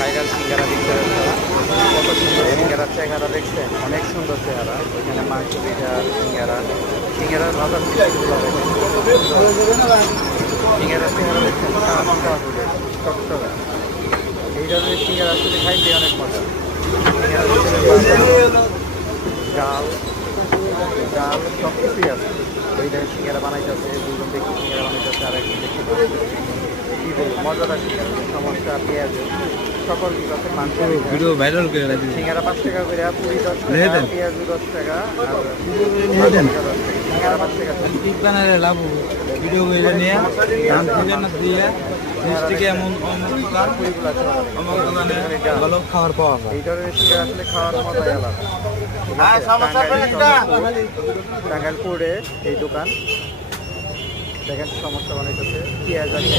Viral সিঙ্গারা দেখতে পাচ্ছেন, কত সুন্দর সিঙ্গারার চেহারা দেখছেন, অনেক সুন্দর চেহারা। ওইখানে মাংস পিঠা সিঙ্গারা, সিঙ্গারার ভাজার পিঠাগুলো দেখেন, সিঙ্গারার চেহারা দেখছেন, চটচড়া। এই ধরনের সিঙ্গারা আসলে খাইতে অনেক মজা। সিঙ্গারার ভিতরে ডাল ডাল সব কিছুই আছে। ওই ধরনের সিঙ্গারা বানাইতেছে, দুজন ব্যক্তি সিঙ্গারা বানাইতেছে, আর একজন ব্যক্তি কি বলবো মজাদার সিঙ্গারা, সমস্যা পেঁয়াজ সকল কিছু আছে। মাংস ভিডিও ভাইরাল করে সিঙ্গারা 5 টাকা করে, পুরি 10 টাকা, পেঁয়াজ 10 টাকা, আর সিঙ্গারা 5 টাকা। লাভ ভিডিও করে নিয়ে দাম থেকে না দিয়ে মিষ্টিকে এমন ভালো খাবার পাওয়া যায়। এই ধরনের সিঙ্গারা আসলে খাওয়ার মজাই আলাদা। টাঙ্গাইলপুরে এই দোকান দেখেন, সমস্যা বানাইতেছে পেঁয়াজ আছে।